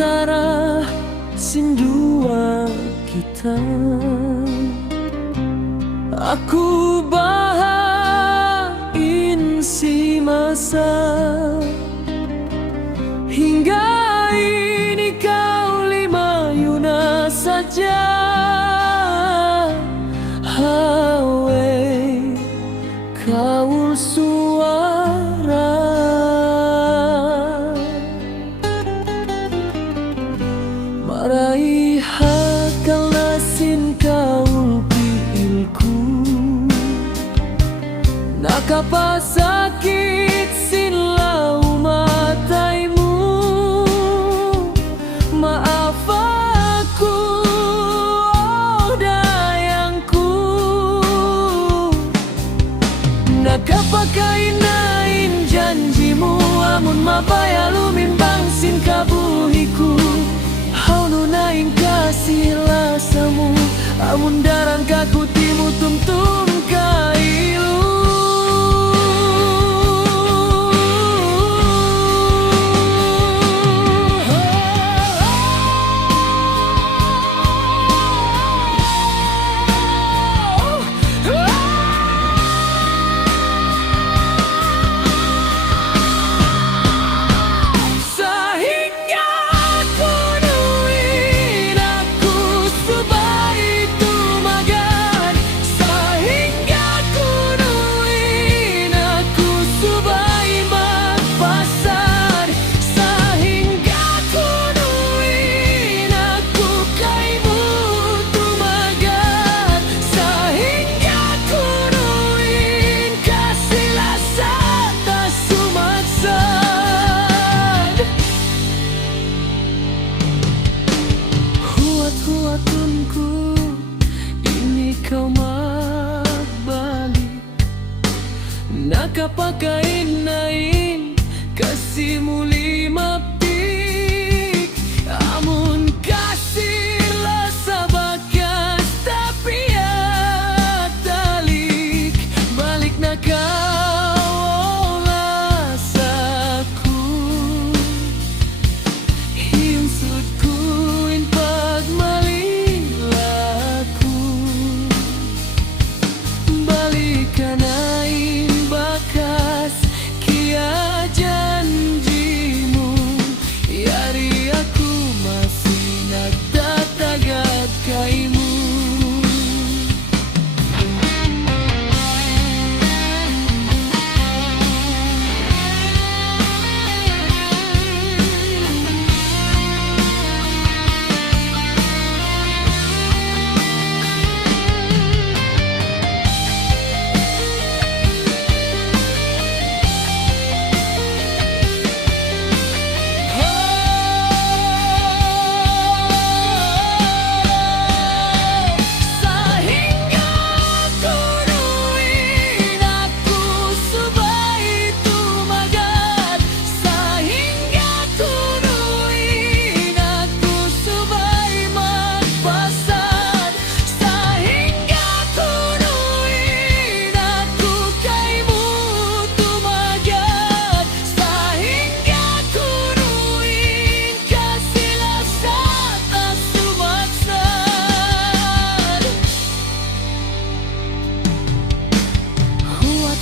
antara sindua kita. Aku bahain si masa, hingga ini kau lima yuna saja. Hawe kau suara, marai hakalasin kau piilku, nakapa sakit silau mataimu. Maaf aku, oh dayangku, nakapa kainain janjimu. Amun mabaya lumimbang sin kabuhiku, hau nunaing kasih lasamu. Amun darang kaku timu tum-tum kailu. Huatunku, ini kau balik, nakapa kainain kasihmu lima pik. Amun kasih lasa bakas tapi ya talik, balik na kau lasaku. Hiung sudkuin pagmalilaku, balikanain bakas kia janjimu. Yari aku masih nagtatagat kaimu.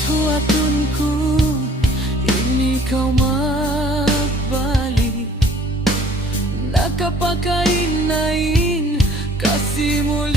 Huatunku, ini kau balik, nakapa kainain kasihmu.